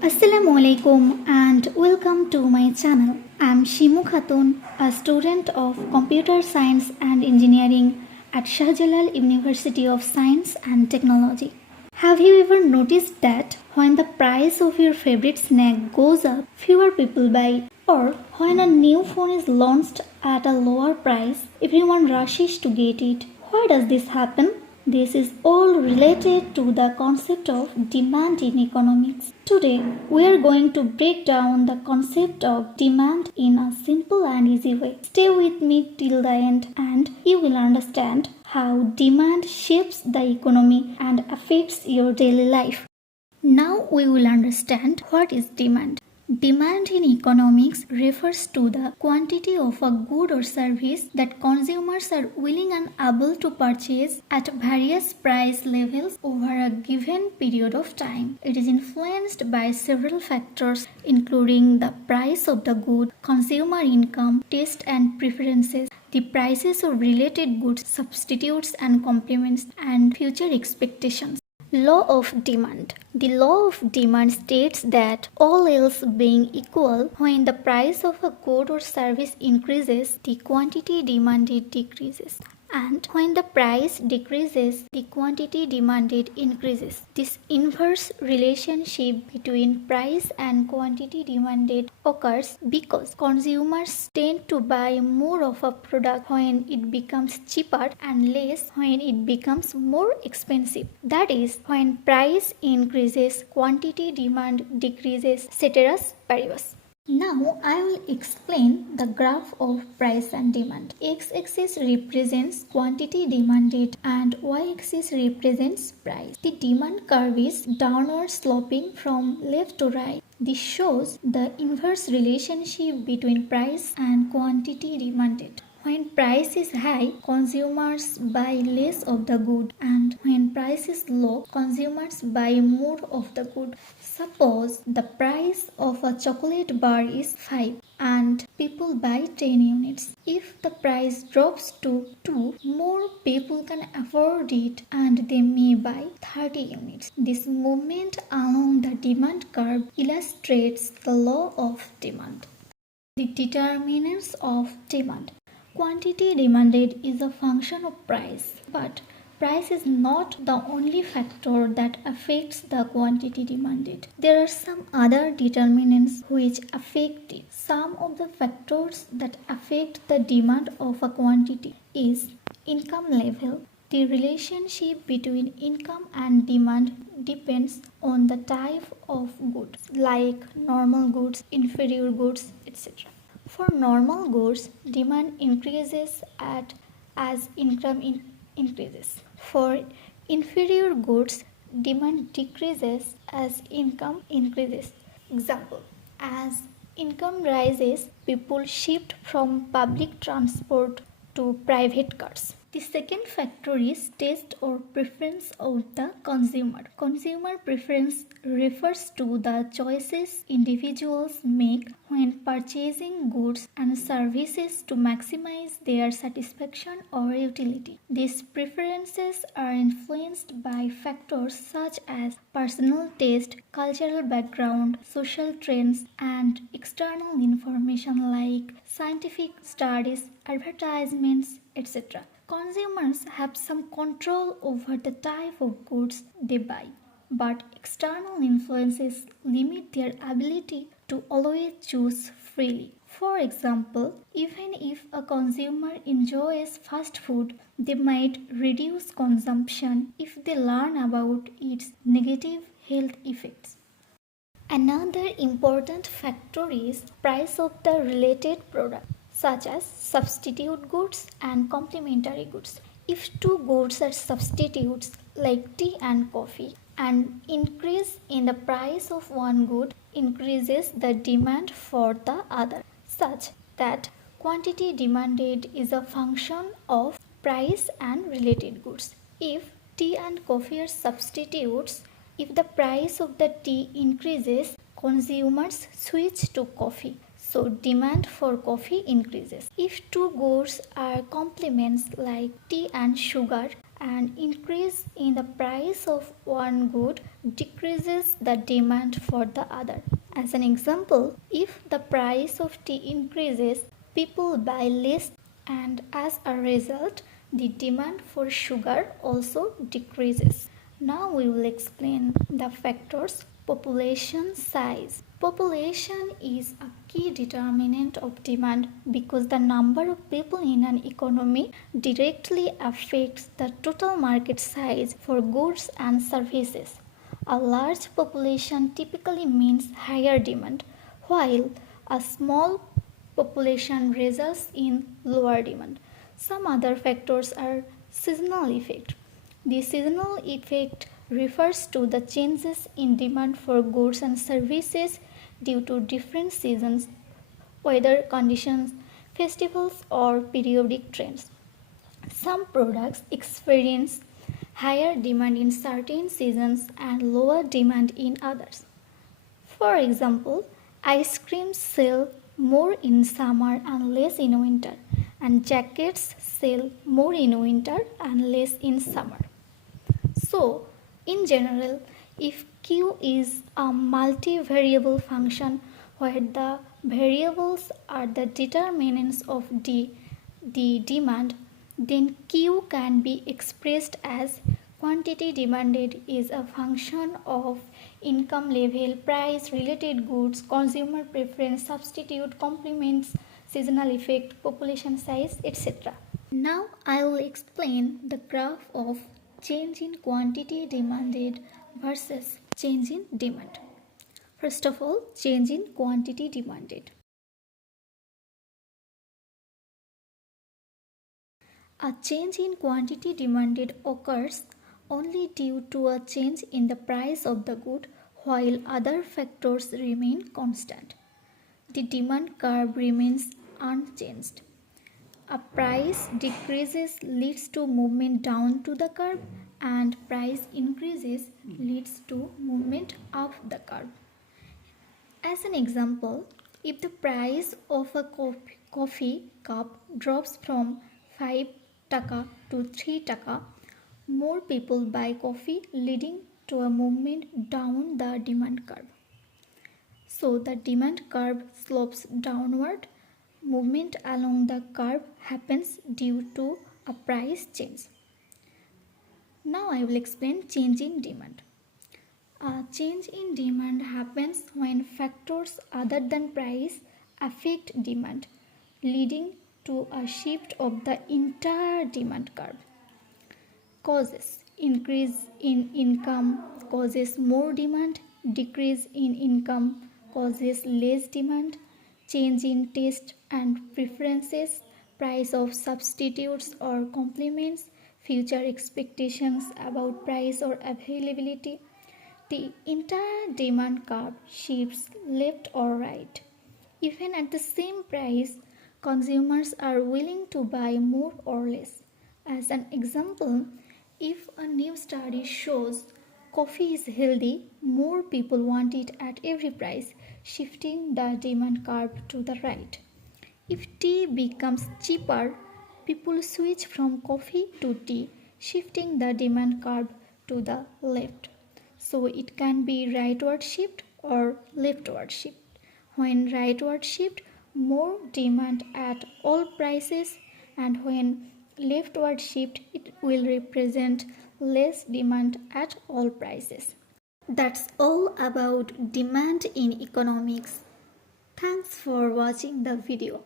Assalamualaikum and welcome to my channel. I am Shimu Khatun, a student of Computer Science and Engineering at Shah Jalal University of Science and Technology. Have you ever noticed that when the price of your favorite snack goes up, fewer people buy, or when a new phone is launched at a lower price, everyone rushes to get it? Why does this happen? This is all related to the concept of demand in economics. Today, we are going to break down the concept of demand in a simple and easy way. Stay with me till the end and you will understand how demand shapes the economy and affects your daily life. Now we will understand what is demand. Demand in economics refers to the quantity of a good or service that consumers are willing and able to purchase at various price levels over a given period of time. It is influenced by several factors including the price of the good, consumer income, taste and preferences, the prices of related goods, substitutes and complements, and future expectations. Law of demand. The law of demand states that all else being equal, when the price of a good or service increases, the quantity demanded decreases. And when the price decreases, the quantity demanded increases. This inverse relationship between price and quantity demanded occurs because consumers tend to buy more of a product when it becomes cheaper and less when it becomes more expensive. That is, when price increases, quantity demand decreases, ceteris paribus. Now I will explain the graph of price and demand. X-axis represents quantity demanded and Y-axis represents price. The demand curve is downward sloping from left to right. This shows the inverse relationship between price and quantity demanded. When price is high, consumers buy less of the good, and when price is low, consumers buy more of the good. Suppose the price of a chocolate bar is 5 and people buy 10 units. If the price drops to 2, more people can afford it and they may buy 30 units. This movement along the demand curve illustrates the law of demand. The determinants of demand. Quantity demanded is a function of price, but price is not the only factor that affects the quantity demanded. There are some other determinants which affect it. Some of the factors that affect the demand of a quantity is income level. The relationship between income and demand depends on the type of goods like normal goods, inferior goods, etc. For normal goods, demand increases as income increases. For inferior goods, demand decreases as income increases. Example: as income rises, people shift from public transport to private cars. The second factor is taste or preference of the consumer. Consumer preference refers to the choices individuals make when purchasing goods and services to maximize their satisfaction or utility. These preferences are influenced by factors such as personal taste, cultural background, social trends, and external information like scientific studies, advertisements, etc. Consumers have some control over the type of goods they buy, but external influences limit their ability to always choose freely. For example, even if a consumer enjoys fast food, they might reduce consumption if they learn about its negative health effects. Another important factor is price of the related product, such as substitute goods and complementary goods. If two goods are substitutes like tea and coffee, an increase in the price of one good increases the demand for the other, such that quantity demanded is a function of price and related goods. If tea and coffee are substitutes, if the price of the tea increases, consumers switch to coffee. So demand for coffee increases. If two goods are complements like tea and sugar, An increase in the price of one good decreases the demand for the other. As an example, if the price of tea increases, people buy less, and as a result, the demand for sugar also decreases. Now we will explain the factors. Population size. Population is a key determinant of demand because the number of people in an economy directly affects the total market size for goods and services. A large population typically means higher demand, while a small population results in lower demand. Some other factors are seasonal effect. The seasonal effect refers to the changes in demand for goods and services due to different seasons, weather conditions, festivals, or periodic trends. Some products experience higher demand in certain seasons and lower demand in others. For example, ice creams sell more in summer and less in winter, and jackets sell more in winter and less in summer. So, in general, if Q is a multivariable function where the variables are the determinants of the demand, then Q can be expressed as quantity demanded is a function of income level, price, related goods, consumer preference, substitute, complements, seasonal effect, population size, etc. Now I will explain the graph of change in quantity demanded versus change in demand. First of all, change in quantity demanded. A change in quantity demanded occurs only due to a change in the price of the good while other factors remain constant. The demand curve remains unchanged. A price decreases leads to movement down to the curve, and price increases leads to movement up the curve. As an example, if the price of a coffee cup drops from 5 taka to 3 taka, more people buy coffee, leading to a movement down the demand curve. So the demand curve slopes downward. Movement along the curve happens due to a price change. Now I will explain change in demand. A change in demand happens when factors other than price affect demand, leading to a shift of the entire demand curve. Causes: increase in income causes more demand, decrease in income causes less demand, change in taste and preferences, price of substitutes or complements, future expectations about price or availability. The entire demand curve shifts left or right. Even at the same price, consumers are willing to buy more or less. As an example, if a new study shows coffee is healthy, more people want it at every price, shifting the demand curve to the right. If tea becomes cheaper, people switch from coffee to tea, shifting the demand curve to the left. So it can be rightward shift or leftward shift. When rightward shift, more demand at all prices, and when leftward shift, it will represent less demand at all prices. That's all about demand in economics. Thanks for watching the video.